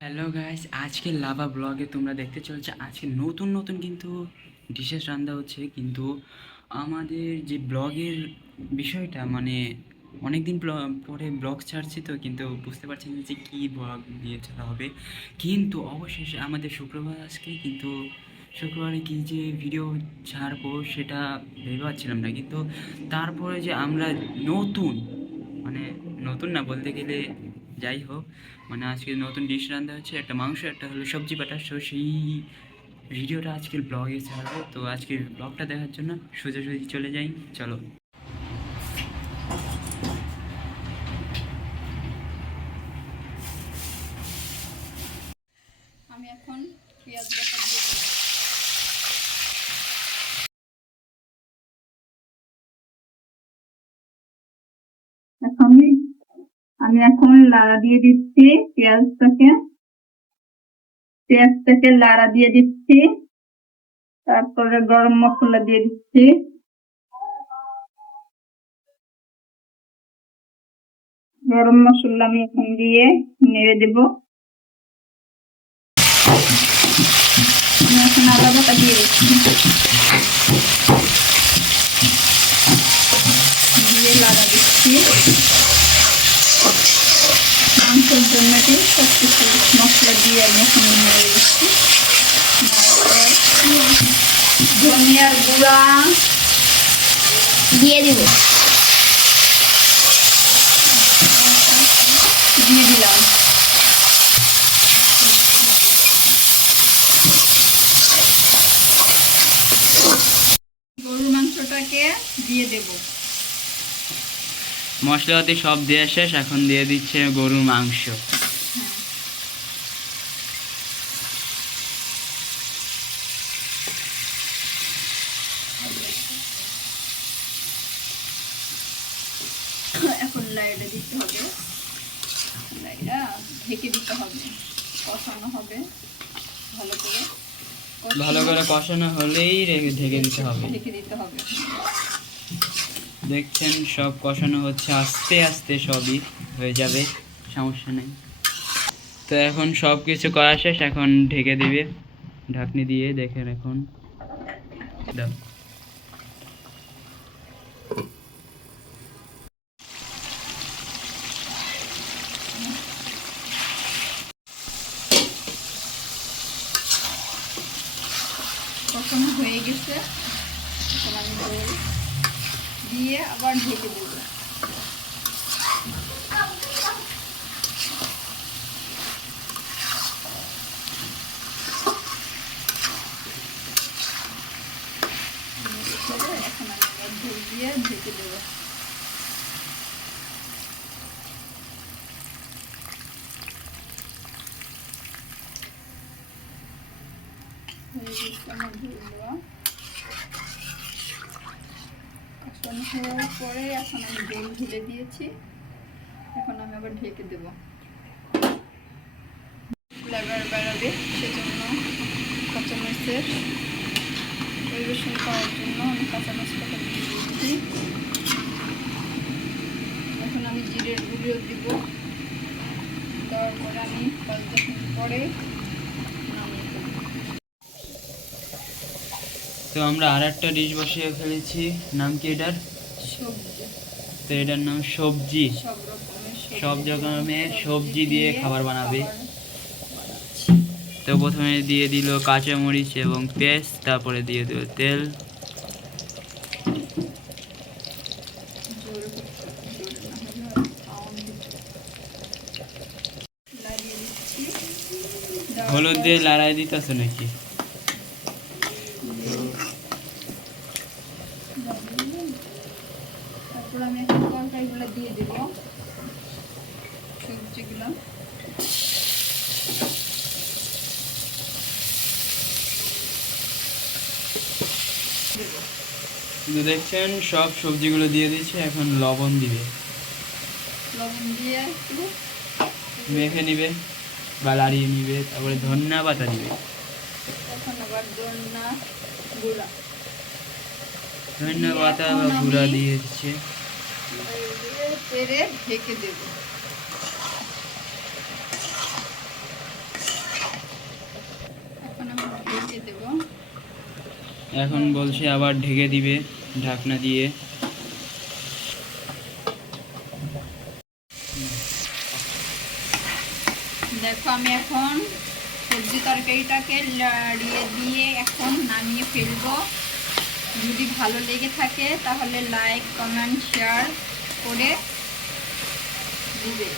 Hello guys, আজকে lava ব্লগে তোমরা দেখতে চলছে আজকে নতুন নতুন কিন্তু ডিশেস রান্না হচ্ছে। কিন্তু আমাদের যে ব্লগের বিষয়টা মানে অনেক দিন পরে ব্লগ ছাড়ছি, তো কিন্তু বুঝতে পারছি না যে কী ব্লগ নিয়ে ছাড়া হবে। কিন্তু অবশেষে আমাদের শুক্রবার আজকে, কিন্তু শুক্রবারে কী যে ভিডিও ছাড়বো সেটা ভেবে পাচ্ছিলাম না। কিন্তু তারপরে যে আমরা নতুন মানে নতুন না বলতে গেলে, যাই হোক, মানে আজকে নতুন ডিশ রান্না হচ্ছে, একটা মাংস, একটা হলো সবজি বাটা। সো সেই ভিডিওটা আজকের ব্লগে ছাড়বো। তো আজকের ব্লগটা দেখার জন্য সোজাসুজি চলে যাই, চলো। আমি এখন পেঁয়াজ বাটা দিয়ে দিলাম। এখন আমি এখন লাড়া দিয়ে দিচ্ছি পেঁয়াজটাকে লাড়া দিয়ে দিচ্ছি। তারপরে গরম মশলা দিয়ে দিচ্ছি। গরম মশলা আমি এখন দিয়ে নেড়ে দেব। আমি এখন আদা বাটা দিয়ে দিচ্ছি, দিয়ে লাড়া দিচ্ছি। মাংসের জন্য সব কিছু মশলা দিয়ে আমি এখন নেড়ে দিচ্ছি। ধনিয়ার গুঁড়া দিয়ে দিব, দিয়ে দিলাম। গরুর মাংসটাকে দিয়ে দেব। মশলাপাতি সব দেওয়া শেষ, এখন দিয়ে দিচ্ছে গরুর মাংস। এখন লাইটা দিতে হবে, লাইটা ঢেকে দিতে হবে, কষানো হবে ভালো করে। ভালো করে কষানো হলেই ঢেকে দিতে হবে। ঢেকে দিতে হবে। দেখছেন সব কষানো হচ্ছে, আস্তে আস্তে সবই হয়ে যাবে, সমস্যা নেই। তো এখন সব কিছু করা শেষ, এখন ঢেকে দিবে ঢাকনি দিয়ে। দেখেন এখন দাও। কষানো হয়ে গেছে, এখন আমি ঝোল দিয়ে আবার ঢেকে দেব। এখন আমি আবার ঝোল দিয়ে ঢেকে দেব। হয়ে গেছে আমার ঝোল দেওয়া। কষানো হওয়ার পরে এখন আমি ঝোল ঢেলে দিয়েছি, এখন আমি আবার ঢেকে দেব। ফ্লেভার বেরোবে সেজন্য কাঁচামরিচের পরিবেশন করার জন্য আমি কাঁচামরিচটাকে দিয়ে দিচ্ছি। এখন আমি জিরের গুঁড়ো দিব, দেওয়ার পরে আমি 5-10 মিনিট পরে নামিয়ে দেব। তো আমরা আর একটা ডিশ বসিয়ে ফেলেছি, নাম কি এটার? সবজি। তো এটার নাম সবজি। সব রকমের সবজি দিয়ে খাবার বানাবে। তো প্রথমে দিয়ে দিল কাঁচামরিচ এবং পেঁয়াজ, তারপরে দিয়ে দিল তেল। হলুদ দিয়ে লড়াই দিতেছে নাকি? তারপর আমি এখন তরকারিগুলো দিয়ে দেব, সবজিগুলো। দেখছেন সব সবজিগুলো দিয়ে দিচ্ছে, এখন লবণ দিবে, লবণ দিয়ে একটু মেখে নিবে বা লাড়িয়ে নিবে, তারপরে ধনিয়া পাতা দিবে। এখন আবার ধনিয়া গুঁড়া, ধনিয়া পাতা বা গুঁড়া দিয়ে দিচ্ছে। তেরে ঢেকে দেব। এখন বলছে আবার ঢেকে দিবে ঢাকনা দিয়ে। দেখো আমি এখন সবজি তরকারিটাকে লাড়িয়ে দিয়ে এখন নামিয়ে ফেলবো। যদি ভালো লেগে থাকে তাহলে লাইক কমেন্ট শেয়ার করে দিবে।